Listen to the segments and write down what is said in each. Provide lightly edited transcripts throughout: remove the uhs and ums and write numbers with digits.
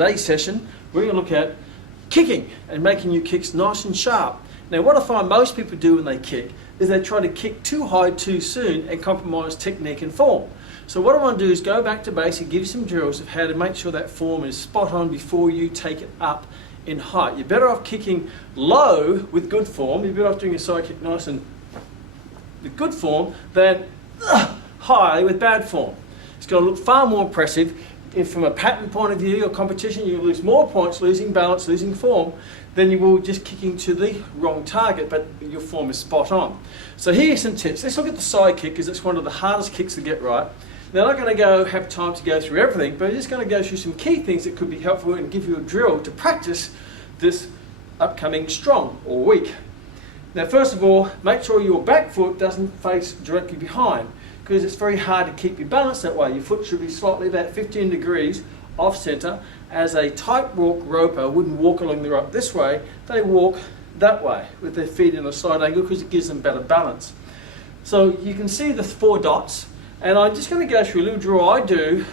today's session, we're going to look at kicking and making your kicks nice and sharp. Now what I find most people do when they kick is they try to kick too high too soon and compromise technique and form. So what I want to do is go back to basic, give you some drills of how to make sure that form is spot on before you take it up in height. You're better off kicking low with good form, you're better off doing a side kick nice and with good form than high with bad form. It's going to look far more impressive. If from a pattern point of view or competition you lose more points losing balance, losing form, than you will just kicking to the wrong target, but your form is spot on. So here are some tips. Let's look at the side kick because it's one of the hardest kicks to get right. Now I'm not going to have time to go through everything, but I'm just going to go through some key things that could be helpful and give you a drill to practice this upcoming strong or week. Now first of all, make sure your back foot doesn't face directly behind, because it's very hard to keep your balance that way. Your foot should be slightly about 15 degrees off center. As a tightrope roper wouldn't walk along the rope this way, they walk that way with their feet in a side angle because it gives them better balance. So you can see the 4 dots, and I'm just going to go through a little drill I do,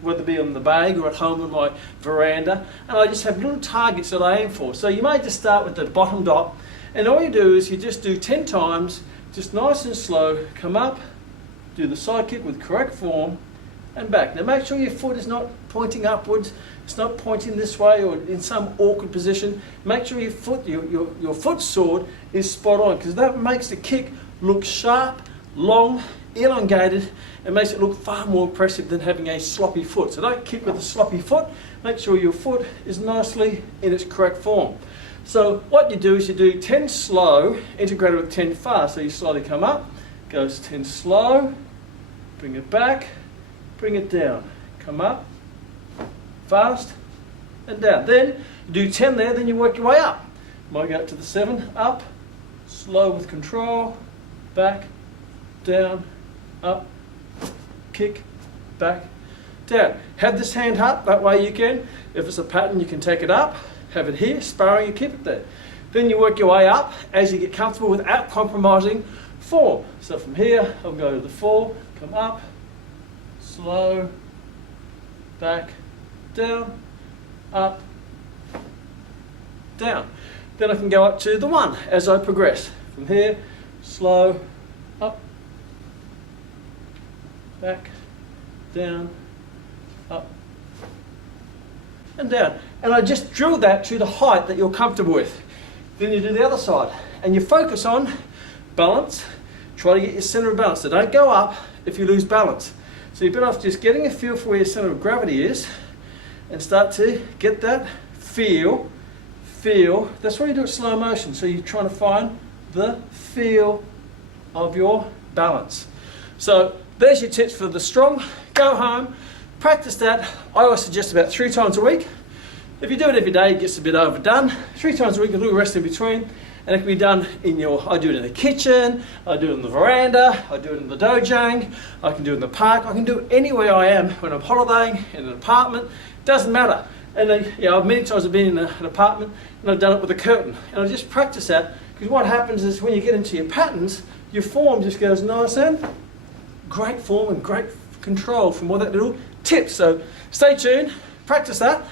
whether it be on the bag or at home on my veranda, and I just have little targets that I aim for. So you may just start with the bottom dot, and all you do is you just do 10 times, just nice and slow, come up, do the side kick with correct form, and back. Now make sure your foot is not pointing upwards, it's not pointing this way or in some awkward position. Make sure your foot, your foot sword is spot on, because that makes the kick look sharp, long, elongated, and makes it look far more impressive than having a sloppy foot. So don't kick with a sloppy foot, make sure your foot is nicely in its correct form. So what you do is you do 10 slow, integrated with 10 fast. So you slowly come up, goes 10 slow, bring it back, bring it down, come up, fast, and down. Then you do 10 there, then you work your way up. Might go up to the 7, up, slow with control, back, down, up, kick, back, down. Have this hand up, that way you can, if it's a pattern you can take it up, have it here, sparring, you keep it there. Then you work your way up as you get comfortable without compromising form. So from here, I'll go to the 4, come up, slow, back, down, up, down. Then I can go up to the 1 as I progress. From here, slow, up, back, down, up, and down. And I just drill that to the height that you're comfortable with. Then you do the other side, and you focus on balance. Try to get your center of balance. So don't go up if you lose balance. So you're better off just getting a feel for where your center of gravity is and start to get that feel. That's why you do it slow motion. So you're trying to find the feel of your balance. So there's your tips for the strong. Go home, practice that. I always suggest about 3 times a week. If you do it every day, it gets a bit overdone. 3 times a week, a little rest in between. And it can be done I do it in the kitchen, I do it in the veranda, I do it in the dojang, I can do it in the park, I can do it anywhere I am when I'm holidaying, in an apartment, doesn't matter. And many times I've been in an apartment and I've done it with a curtain. And I just practice that, because what happens is when you get into your patterns, your form just goes nice and great form and great control from all that little tips. So stay tuned, practice that.